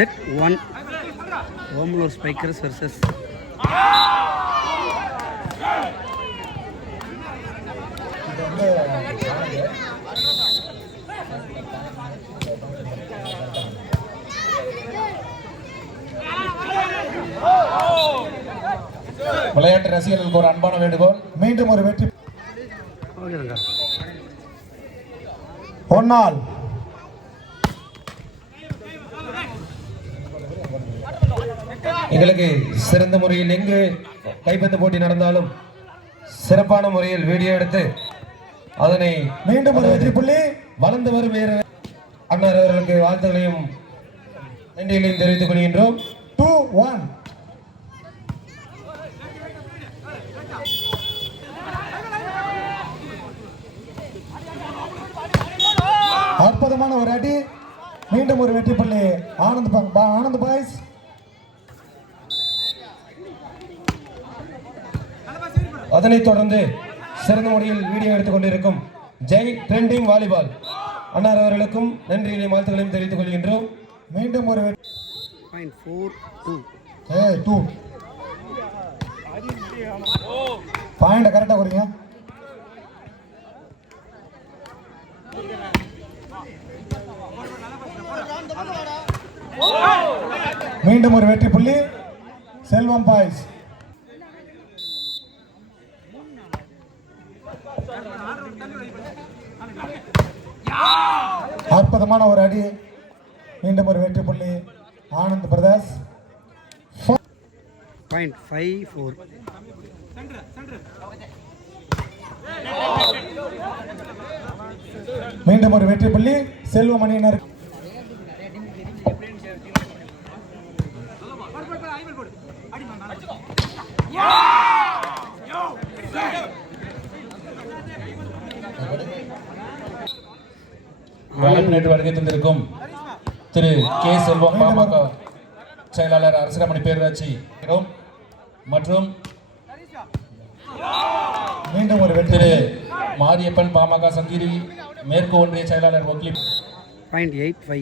Set 1. Omalur Spikers versus விளையாட்டு ரசிகர்களுக்கு ஒரு அன்பான வேண்டுகோள். மீண்டும் ஒரு வெற்றி ஒன்னால் எங்களுக்கு சிறந்த முறையில் எங்கு கைப்பந்து போட்டி நடந்தாலும் சிறப்பான முறையில் வீடியோ எடுத்து அதனை மீண்டும் ஒரு வெற்றி புள்ளி வளர்ந்து வரும் அண்ணர் அவர்களுக்கு வாழ்த்துக்களையும் நன்றிகளையும் தெரிவித்துக் கொள்கின்றோம். 2-1 அற்புதமான ஒரு அடி. மீண்டும் ஒரு வெற்றி புள்ளி ஆனந்த் பாய்ஸ். அதனைத் தொடர்ந்து சிறந்த முறையில் வீடியோ எடுத்துக் கொண்டிருக்கும் ஜெய் ட்ரெண்டிங் வாலிபால் அண்ணார் அவர்களுக்கும் நன்றிகளையும் வாழ்த்துக்களையும் தெரிவித்துக் கொள்கின்றோம். மீண்டும் ஒரு பாயிண்ட் கரெக்டா கொடுங்க. மீண்டும் ஒரு வெற்றி புள்ளி செல்வம் பாய்ஸ். அற்புதமான ஒரு அடி. மீண்டும் ஒரு வெற்றி புள்ளி ஆனந்த் பிரதர்ஸ். 0.54. மீண்டும் ஒரு வெற்றி புள்ளி செல்வமணியினர். நேற்று வருகை தந்திருக்கும் திரு கே செல்வம் பாமக செயலாளர் அரசியலமணி பேரூராட்சி மற்றும் மீண்டும் ஒரு திரு மாரியப்பன் பாமக சங்கிரி மேற்கு ஒன்றிய செயலாளர் வக்கீல் 0.85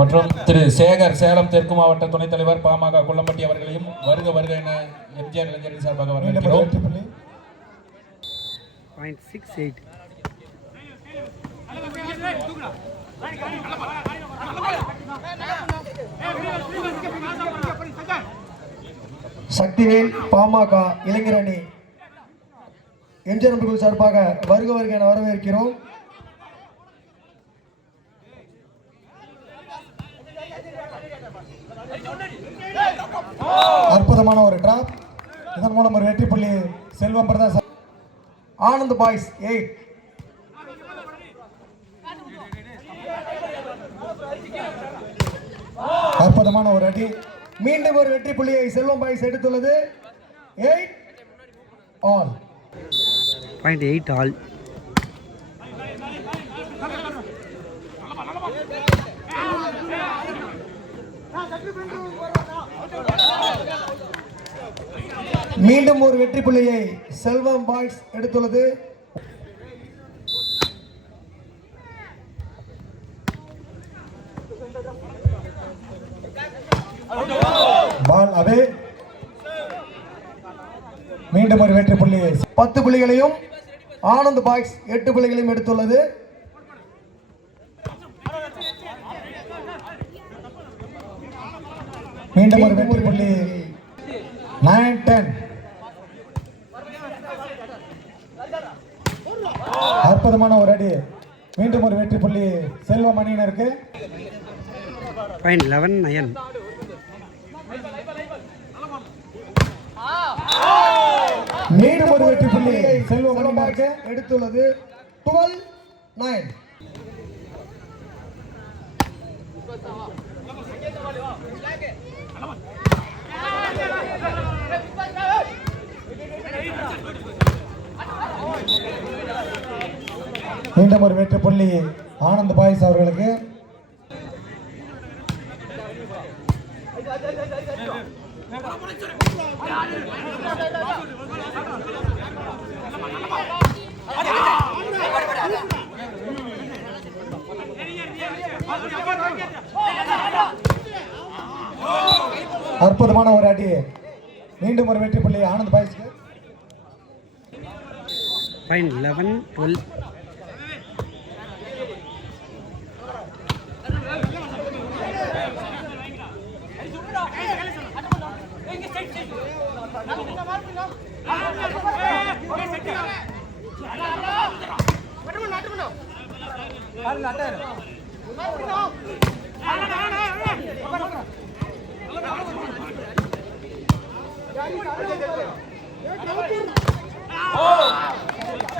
மற்றும் திரு சேகர் சேலம் தெற்கு மாவட்ட துணைத் தலைவர் பாமக குள்ளம்பட்டி அவர்களையும் வருக வருக என எம்ஜிஆர் இளைஞர்கள் சார்பாக வரவேற்கிறோம். 0.68. சக்திவேல் பாமக இளைஞர் அணி எம்ஜிஆர் சார்பாக வருக வருக என வரவேற்கிறோம். அற்புதமான ஒரு டிராப். இதன் மூலம் ஒரு வெற்றி புள்ளி செல்வம் பிரதாஸ். ஆனந்த் பாய்ஸ் 8. அற்புதமான ஒரு அடி. மீண்டும் ஒரு வெற்றி புள்ளியை செல்வம் பாய்ஸ் எடுத்துள்ளது. 8 ஆல். 0.8 ஆல். மீண்டும் ஒரு வெற்றி புள்ளியை செல்வம் பாய்ஸ் எடுத்துள்ளது. பால் அவே. மீண்டும் ஒரு வெற்றி புள்ளி 10 புள்ளிகளையும் ஆனந்த் பாய்ஸ் 8 புள்ளிகளையும் எடுத்துள்ளது. மீண்டும் ஒரு வெற்றி புள்ளி 9-10. அற்புதமான ஒரு அடி. மீண்டும் ஒரு வெற்றி புள்ளி செல்வம் அணியினருக்கு. 0.11. மீண்டும் ஒரு வெற்றி புள்ளி செல்வம் அணியினருக்கு எடுத்துள்ளது. 12-9. மீண்டும் ஒரு வெற்றி புள்ளி ஆனந்த் பாய்ஸ் அவர்களுக்கு. அற்புதமான ஒரு அடி. மீண்டும் ஒரு வெற்றி புள்ளி ஆனந்த் பாய்ஸ்க்கு. Fine 11-12.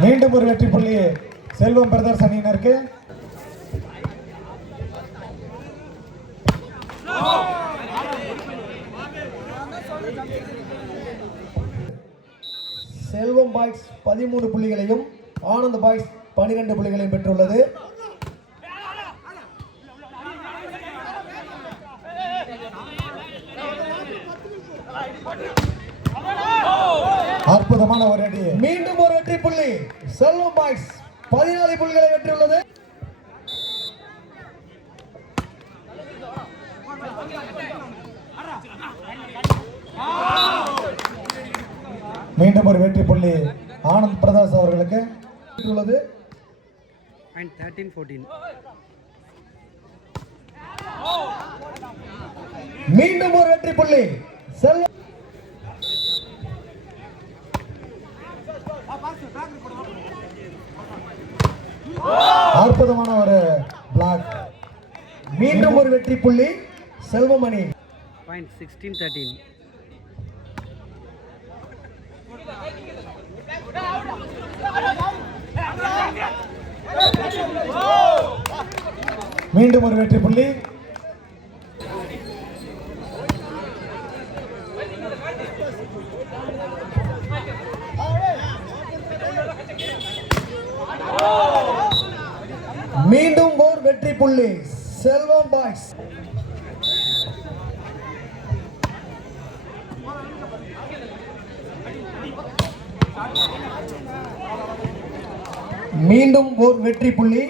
மீண்டும் ஒரு வெற்றி புள்ளி செல்வம் பிரதர்ஸ் அணியினருக்கு. செல்வம் பாய்ஸ் 13 புள்ளிகளையும் ஆனந்த் பாய்ஸ் 12 புள்ளிகளையும் பெற்றுள்ளது. அற்புதமான ஒரு அடி. மீண்டும் ஒரு வெற்றி புள்ளி செல்வம் பாய்ஸ் 14 புள்ளிகளை வெற்றியுள்ளது. மீண்டும் ஒரு வெற்றி புள்ளி ஆனந்த் பிரதாஸ் அவர்களுக்கு உள்ளது. 13-14. மீண்டும் ஒரு வெற்றி புள்ளி செல்வம். அற்புதமான ஒரு பிளாக். மீண்டும் ஒரு வெற்றி புள்ளி செல்வம் அணி. 16-13. மீண்டும் ஒரு வெற்றி புள்ளி. மீண்டும் ஒரு வெற்றி புள்ளி செல்வம் பாய்ஸ். மீண்டும் ஒரு வெற்றி புள்ளி.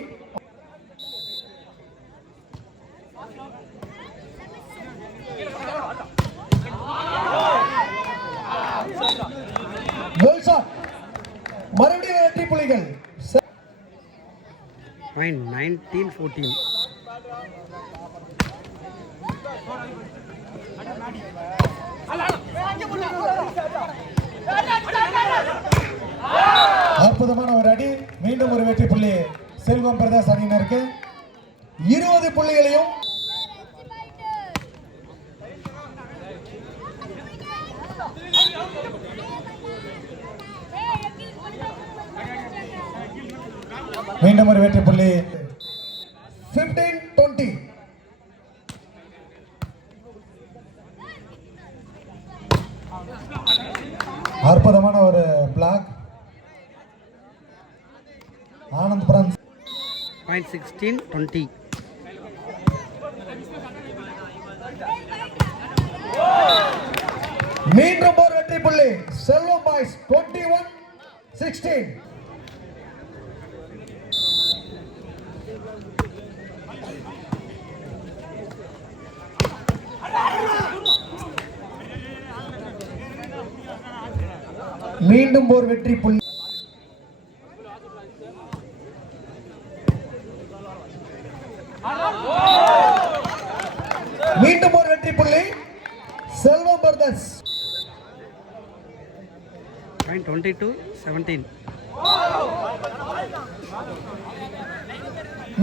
மறுபடியும் வெற்றி புள்ளிகள். 19-14. அற்புதமான ஒரு அடி. மீண்டும் ஒரு வெற்றி புள்ளி செல்வம் பிரதாஸ் அணியினருக்கு. 20 புள்ளிகளையும் மீண்டும் ஒரு வெற்றி புள்ளி 15-20. அற்புதமான ஒரு பிளாக் ஆனந்த் பிரான்ஸ். 16-20. மீண்டும் ஒரு வெற்றி புள்ளி செல்வம் பாய்ஸ் 21-16. மீண்டும் ஒரு வெற்றி புள்ளி. மீண்டும் ஒரு வெற்றி புள்ளி செல்வம் பிரதர்ஸ். 22-17.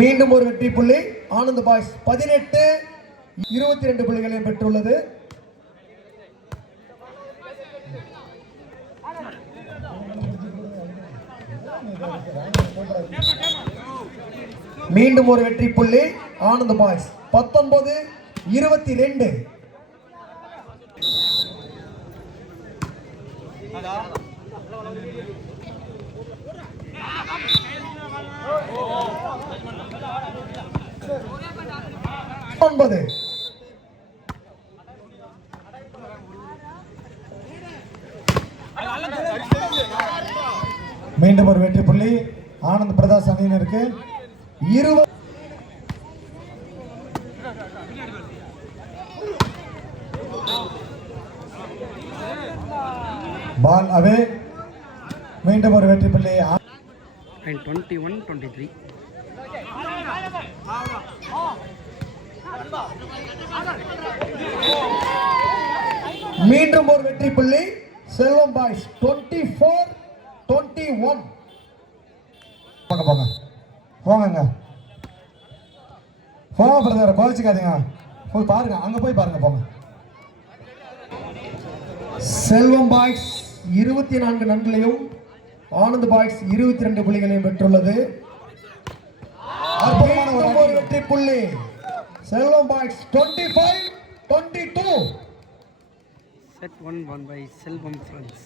மீண்டும் ஒரு வெற்றி புள்ளி ஆனந்த் பாய்ஸ் 18-22 புள்ளிகளை பெற்றுள்ளது. மீண்டும் ஒரு வெற்றி புள்ளி ஆனந்த் பாய்ஸ் 19-22. மீண்டும் ஒரு வெற்றி புள்ளி ஆனந்த் பிரதாஸ் அணியினருக்கு. 20. பால் அவே. மீண்டும் ஒரு வெற்றி புள்ளி. and 21-23. மீண்டும் ஒரு வெற்றி புள்ளி செல்வம் பாய்ஸ் 24-21. போங்க போங்க போங்க போங்க பிரதர், கோவிச்சுக்காதீங்க. போய் பாருங்க, அங்க போய் பாருங்க போங்க. செல்வம் பாய்ஸ் 24 நன்களையும் ஆனந்த் பாய்ஸ் 22 புள்ளிகளையும் பெற்றுள்ளது. அற்புதமான ஒரு வெற்றி புள்ளி. செல்வம் boys 25-22. Set 1 won by Selvam Friends.